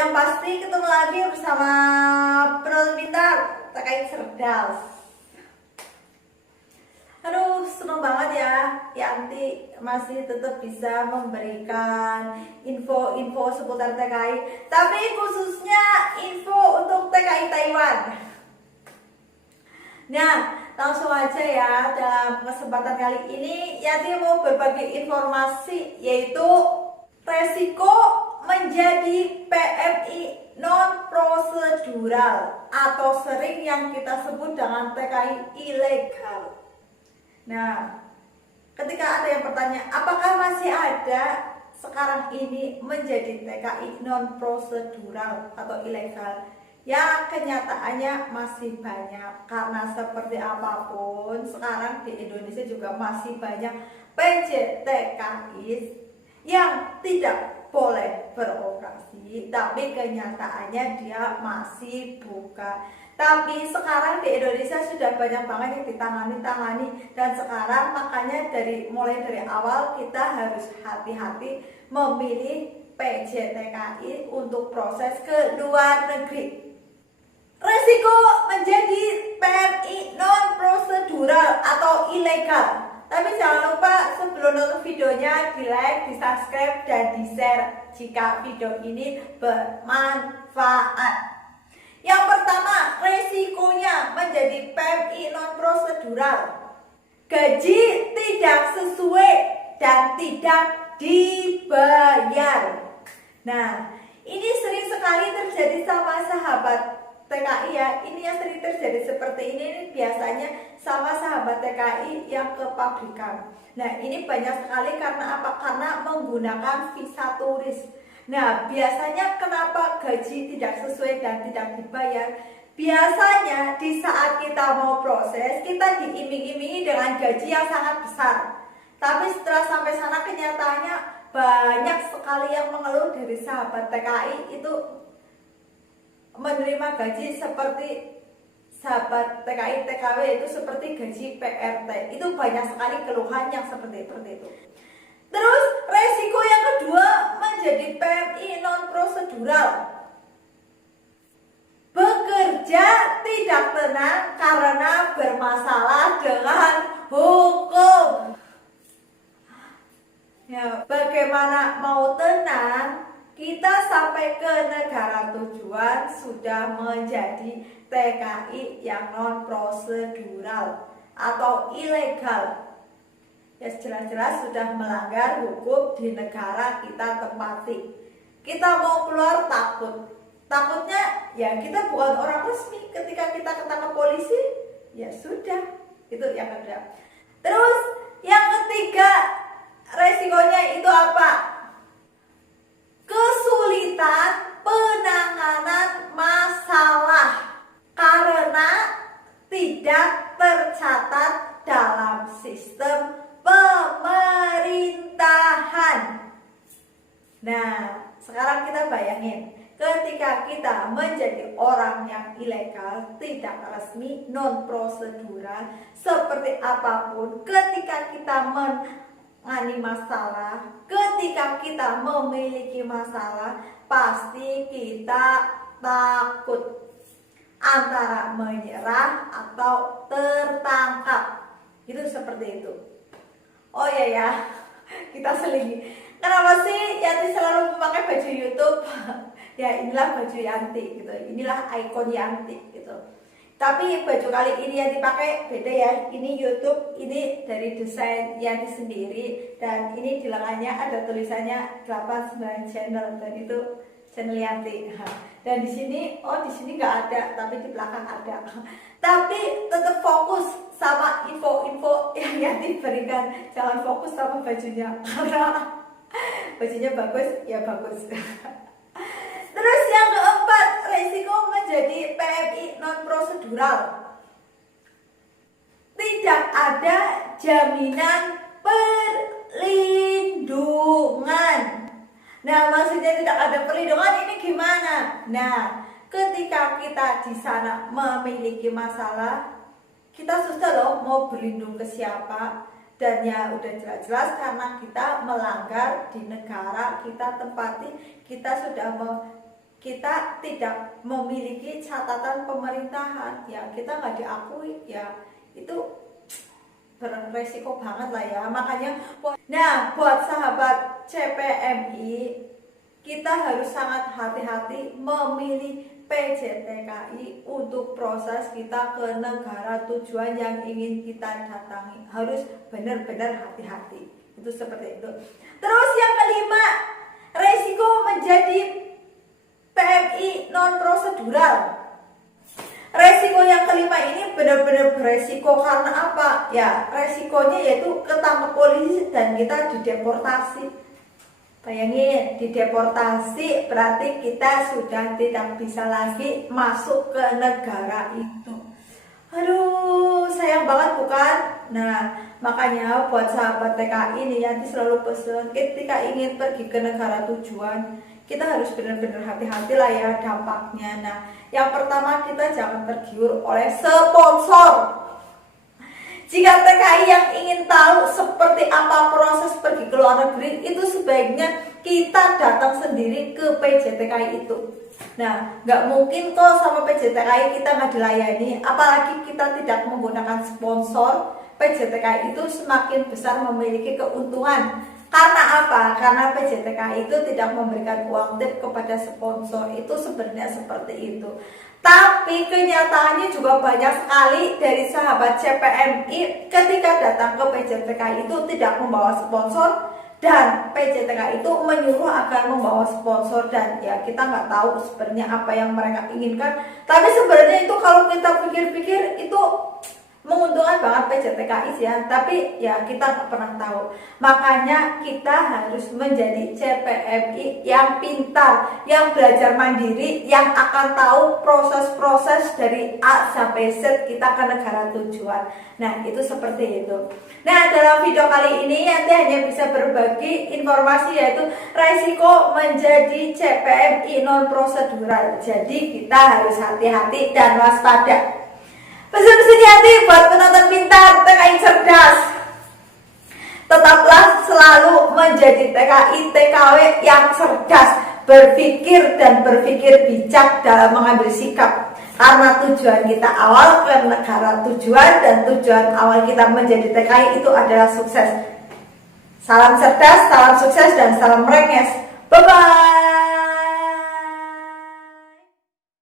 yang pasti ketemu lagi bersama penonton pintar terkait cerdas. Aduh, seneng banget ya, Yanti masih tetap bisa memberikan info-info seputar TKI, tapi khususnya info untuk TKI Taiwan. Nah, langsung aja ya, dalam kesempatan kali ini Yanti mau berbagi informasi, yaitu resiko menjadi PMI non prosedural atau sering yang kita sebut dengan TKI ilegal. Nah, ketika ada yang bertanya, apakah masih ada sekarang ini menjadi TKI non prosedural atau ilegal? Ya, kenyataannya masih banyak, karena seperti apapun sekarang di Indonesia juga masih banyak PJTKI yang tidak boleh beroperasi, tapi kenyataannya dia masih buka. Tapi sekarang di Indonesia sudah banyak banget yang ditangani, dan sekarang makanya mulai dari awal kita harus hati-hati memilih PJTKI untuk proses ke luar negeri. Resiko menjadi PMI non prosedural atau ilegal. Tapi jangan lupa sebelum nonton videonya di like, di subscribe, dan di share jika video ini bermanfaat. Yang pertama, resikonya menjadi PMI non prosedural. Gaji tidak sesuai dan tidak dibayar. Nah, ini sering sekali terjadi sama sahabat TKI ya. Ini yang sering terjadi seperti ini biasanya sama sahabat TKI yang ke pabrikan. Nah, ini banyak sekali karena apa? Karena menggunakan visa turis. Nah, biasanya kenapa gaji tidak sesuai dan tidak dibayar? Biasanya di saat kita mau proses, kita diiming-imingi dengan gaji yang sangat besar. Tapi setelah sampai sana kenyataannya banyak sekali yang mengeluh dari sahabat TKI itu menerima gaji seperti sahabat TKI TKW itu seperti gaji PRT. Itu banyak sekali keluhan yang seperti itu. Terus resiko yang kedua menjadi PMI non prosedural. Bekerja tidak tenang karena bermasalah dengan hukum. Ya, bagaimana mau tenang? Kita sampai ke negara tujuan sudah menjadi TKI yang non prosedural atau ilegal. Ya, jelas-jelas sudah melanggar hukum di negara kita tempati. Kita mau keluar takutnya ya kita bukan orang resmi. Ketika kita ketangkap polisi, ya sudah, itu yang ada. Terus yang ketiga, resikonya itu apa? Kesulitan penanganan masalah karena tidak tercatat dalam sistem pemerintahan. Nah, sekarang kita bayangin, ketika kita menjadi orang yang ilegal, tidak resmi, non prosedural, seperti apapun, ketika kita menangani masalah, ketika kita memiliki masalah, pasti kita takut antara menyerah atau tertangkap. Itu seperti itu. Oh iya ya, kita selingi. Kenapa sih Yanti selalu memakai baju YouTube? Ya inilah baju Yanti gitu. Inilah ikon Yanti gitu. Tapi baju kali ini yang dipakai beda ya. Ini YouTube, ini dari desain Yanti sendiri, dan ini di lengannya ada tulisannya 89 channel, dan itu channel Yanti. Dan di sini nggak ada, tapi di belakang ada. Tapi tetap fokus sama info-info yang Yanti berikan. Jangan fokus sama bajunya, karena bajunya bagus, ya bagus. Terus yang keempat, resiko menjadi PMI non prosedural. Tidak ada jaminan perlindungan. Nah, maksudnya tidak ada perlindungan ini gimana? Nah, ketika kita di sana memiliki masalah, kita susah loh mau berlindung ke siapa. Dan ya udah jelas-jelas karena kita melanggar di negara kita tempati, kita sudah kita tidak memiliki catatan pemerintahan, ya kita nggak diakui, ya itu beresiko banget lah ya. Makanya buat sahabat CPMI, kita harus sangat hati-hati memilih PJTKI untuk proses kita ke negara tujuan yang ingin kita datangi. Harus benar-benar hati-hati. Itu seperti itu. Terus yang kelima, resiko menjadi PMI non prosedural. Resiko yang kelima ini benar-benar beresiko karena apa? Ya, resikonya yaitu ketangkep polisi dan kita dideportasi. Bayangin, dideportasi berarti kita sudah tidak bisa lagi masuk ke negara itu. Aduh, sayang banget bukan? Nah, makanya buat sahabat TKI ini nanti selalu pesan ketika ingin pergi ke negara tujuan, kita harus benar-benar hati-hati lah ya dampaknya. Nah, yang pertama kita jangan tergiur oleh sponsor. Jika TKI yang ingin tahu seperti apa proses pergi ke luar negeri, itu sebaiknya kita datang sendiri ke PJTKI itu. Nah, nggak mungkin kok sama PJTKI kita nggak dilayani, apalagi kita tidak menggunakan sponsor. PJTKI itu semakin besar memiliki keuntungan. Karena apa? Karena PJTKI itu tidak memberikan uang tip kepada sponsor. Itu sebenarnya seperti itu. Tapi kenyataannya juga banyak sekali dari sahabat CPMI ketika datang ke PJTKI itu tidak membawa sponsor, dan PJTKI itu menyuruh agar membawa sponsor, dan ya kita nggak tahu sebenarnya apa yang mereka inginkan. Tapi sebenarnya itu kalau kita pikir-pikir itu menguntungkan banget PJTKI sih ya, tapi ya kita nggak pernah tahu. Makanya kita harus menjadi CPMI yang pintar, yang belajar mandiri, yang akan tahu proses-proses dari A sampai Z kita ke negara tujuan. Nah, itu seperti itu. Nah, dalam video kali ini nanti hanya bisa berbagi informasi yaitu resiko menjadi CPMI non prosedural. Jadi kita harus hati-hati dan waspada. Pesan-pesan hati buat penonton pintar TKI cerdas. Tetaplah selalu menjadi TKI TKW yang cerdas, berpikir dan berpikir bijak dalam mengambil sikap. Karena tujuan kita awal ke negara tujuan, dan tujuan awal kita menjadi TKI itu adalah sukses. Salam cerdas, salam sukses, dan salam merenges. Bye-bye.